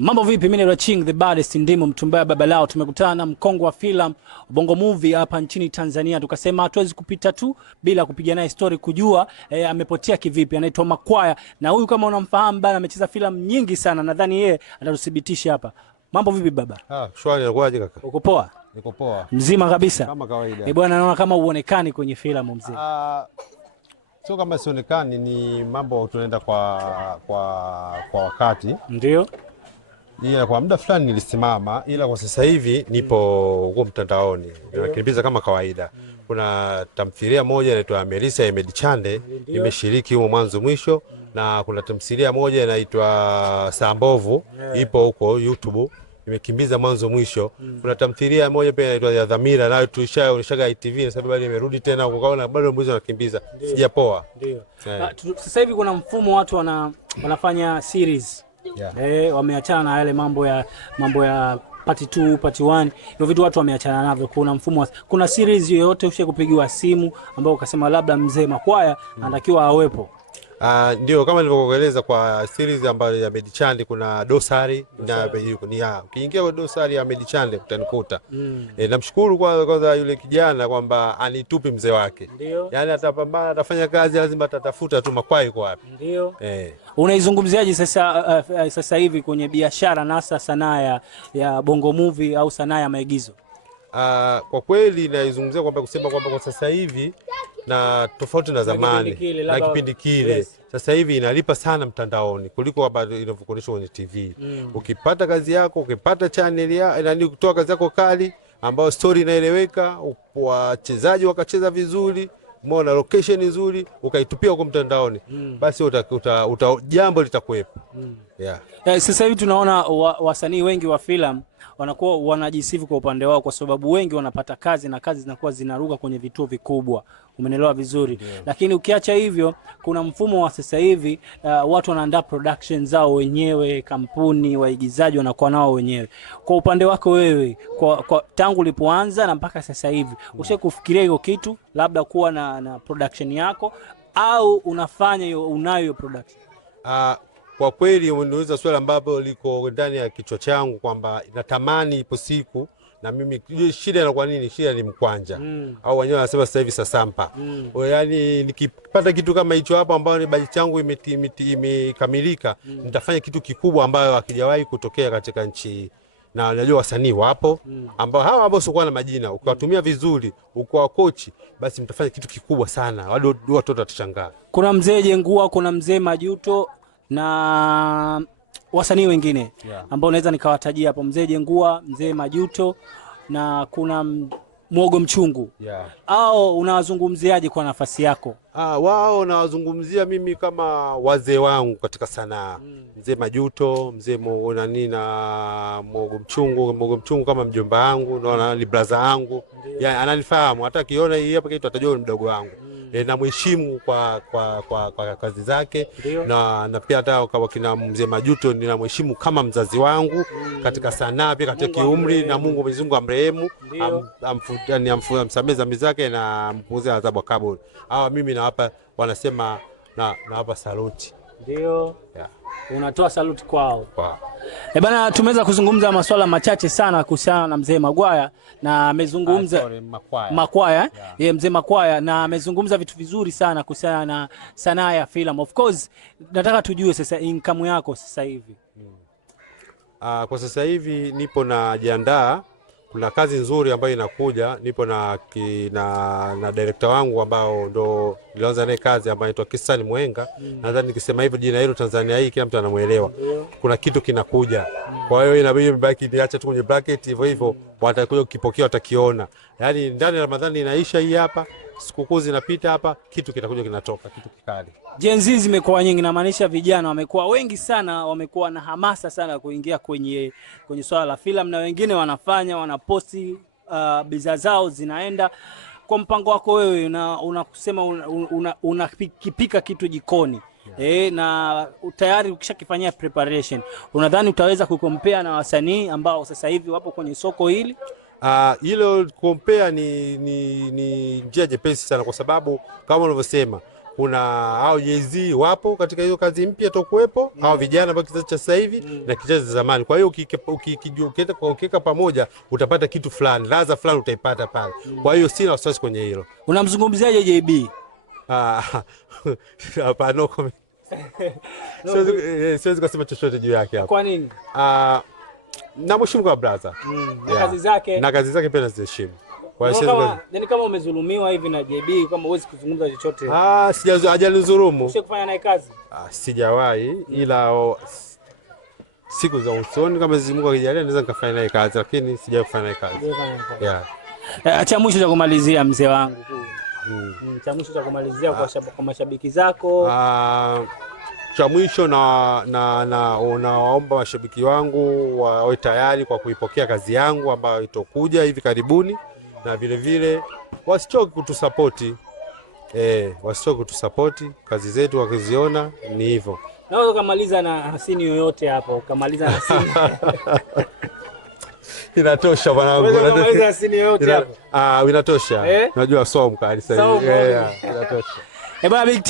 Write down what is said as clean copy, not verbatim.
Mambo vipi? Mimi ni Raching the baddest ndimo mtumbaya baba lao. Tumekutana na mkongo wa filamu Bongo Movie hapa nchini Tanzania. Tukasema hatuwezi kupita tu bila kupiga naye story kujua amepotea kivipi. Anaitwa Makwaya na huyu kama unamfahamu bana amecheza filamu nyingi sana. Nadhani yeye atatuthibitisha hapa. Mambo vipi baba? Shwari inakuaje kaka? Uko poa? Niko poa. Mzima kabisa. Kama kawaida. Bwana naona kama uonekani kwenye filamu mzee. Sio kama sionekani, ni mambo tunaenda kwa wakati. Ndio. Ila kwa muda fulani nilisimama, ila kwa sasa hivi nipo huko mtandaoni. Nakimbiza kama kawaida. Kuna tamthilia moja inaitwa Melissa Emedi Chande, nimeshiriki huko mwanzo mwisho, na kuna tamthilia moja inaitwa Sambovu, ipo huko YouTube. Nimekimbiza mwanzo mwisho. Kuna tamthilia moja pia inaitwa ya Dhamira, nayo tulishaga ITV, na sababu nimerudi tena huko kaona bado mwizo nakimbiza. Sijapoa. Ndio. Sasa hivi kuna mfumo watu wanafanya series. Wameachana na yale mambo ya part 2, part 1. Ndio vitu watu wameachana navyo. Kuna mfumo kuna series yoyote ushe kupigiwa simu ambao ukasema labda mzee Makwaya anatakiwa awepo? Ndio, kama nilivyokueleza kwa series ambayo ya Medi Chande kuna Dosari na ukiingia kwa Dosari ya Medi Chande utanikuta. Namshukuru kwanza yule kijana kwamba anitupi mzee wake. Yaani atapambana, atafanya kazi, lazima atatafuta tu Makwaya yuko wapi. Ndio. Unaizungumziaje sasa hivi kwenye biashara na hasa sanaa ya Bongo Movie au sanaa ya maigizo? Kwa kweli naizungumzia kwamba kusema kwamba kwa sasa hivi na tofauti na zamani na kipindi kile, sasa hivi inalipa sana mtandaoni kuliko kwamba inavyokuonyeshwa kwenye TV. Ukipata kazi yako, ukipata channel ya kutoa kazi yako kali ambayo story inaeleweka, wachezaji wakacheza vizuri, umeona location nzuri, ukaitupia huko mtandaoni, basi jambo litakuwepo. Sasa hivi tunaona wasanii wengi wa filamu wanakuwa wanajisifu kwa upande wao, kwa sababu wengi wanapata kazi na kazi zinakuwa zinaruka kwenye vituo vikubwa. Umeelewa vizuri? Lakini ukiacha hivyo, kuna mfumo wa sasa hivi watu wanaandaa production zao wenyewe, kampuni, waigizaji wanakuwa nao wenyewe. Kwa upande wako wewe, kwa tangu ulipoanza na mpaka sasa hivi, ushakufikiria hiyo kitu labda kuwa na production yako, au unayo production? Kwa kweli umeniuliza swali ambapo liko ndani ya kichwa changu kwamba natamani ipo siku na mimi. Shida inakuwa nini? Shida ni mkwanja, au wenyewe wanasema sasa hivi sasampa. Yaani nikipata kitu kama hicho hapo ambao ni bajeti yangu imekamilika, nitafanya kitu kikubwa ambayo hakijawahi kutokea katika nchi. Na najua wasanii wapo ambao sio na majina, ukiwatumia vizuri, ukiwa kochi, basi mtafanya kitu kikubwa sana. Watoto watashangaa. Kuna mzee Jengua, kuna mzee Majuto na wasanii wengine ambao naweza nikawatajia hapo. Mzee Jengua, mzee Majuto na kuna Mwogo Mchungu. Au unawazungumziaje kwa nafasi yako? Wao nawazungumzia mimi kama wazee wangu katika sanaa. Mzee Majuto, mzee na Mwogo Mchungu kama mjomba wangu, naona ni brother wangu. Ananifahamu, hata akiona hii hapa kitu atajua ni mdogo wangu. Na mheshimu kwa kazi zake, na pia hata kwa kina mzee Majuto ninamheshimu kama mzazi wangu katika sanaa, pia katika kiumri, na Mungu Mwenyezi Mungu amrehemu, amsamehe dhambi zake na mpunguzie adhabu ya kaburi. Hawa mimi nawapa, wanasema nawapa saluti. Ndio. Unatoa saluti kwao. Bana, tumeweza kuzungumza masuala machache sana kuhusiana na mzee Makwaya, na amezungumza Makwaya. Mzee Makwaya, na amezungumza vitu vizuri sana kuhusiana na sanaa ya filamu. Of course, nataka tujue sasa income yako sasa hivi. Kwa sasa hivi nipo najiandaa, kuna kazi nzuri ambayo inakuja. Nipo na director wangu ambao ndo nilianza naye kazi, ambaye anaitwa Kisani Mwenga. Nadhani nikisema hivyo jina hilo Tanzania hii kila mtu anamuelewa. Kuna kitu kinakuja. Kwa hiyo inabidi mbaki niache tu kwenye bracket hivyo hivyo, watakuja kukipokea, watakiona. Yaani ndani ya Ramadhani inaisha hii hapa, sikukuu zinapita hapa, kitu kitakuja kinatoka, kitu kikali. Gen Z zimekuwa nyingi, na maanisha vijana wamekuwa wengi sana, wamekuwa na hamasa sana kuingia kwenye swala la filamu, na wengine wanaposti bidhaa zao zinaenda. Kwa mpango wako wewe, unakusema unakipika kitu jikoni, na tayari ukishakifanyia preparation, unadhani utaweza kukompea na wasanii ambao sasa hivi wapo kwenye soko hili? Hilo compare ni njia jepesi sana, kwa sababu kama unavyosema kuna hao Jay-Z wapo katika hiyo kazi mpya tokuwepo, hao vijana ambao kizazi cha sasa hivi na kizazi cha zamani. Kwa hiyo ukiweka pamoja utapata kitu fulani, ladha fulani utaipata pale. Kwa hiyo sina wasiwasi kwenye hilo. Unamzungumziaje JB? Hapa no comment. Siwezi kusema chochote juu yake hapo. Kwa nini? Na mheshimu kwa brother. Na kazi zake pia naziheshimu. Yaani kama umezulumiwa hivi na JB, kama huwezi kuzungumza chochote. Hajanidhulumu. Ushakufanya naye kazi? Sijawahi, ila siku za usoni kama Mungu akijalia naweza nikafanya naye kazi, lakini sijawahi kufanya naye kazi. Cha mwisho cha kumalizia mzee wangu. Cha mwisho cha kumalizia kwa mashabiki zako. Cha mwisho nawaomba mashabiki wangu wawe tayari kwa kuipokea kazi yangu ambayo itokuja hivi karibuni, na vile vile wasichoke kutusapoti. Wasichoke kutusapoti, kazi zetu wakiziona ni hivyo. Naweza kumaliza na hasini yoyote hapo, ukamaliza na hasini. Inatosha bwanangu. Unaweza kumaliza hasini yoyote hapo. Inatosha. Unajua somo kali sasa. Inatosha. Bwana Big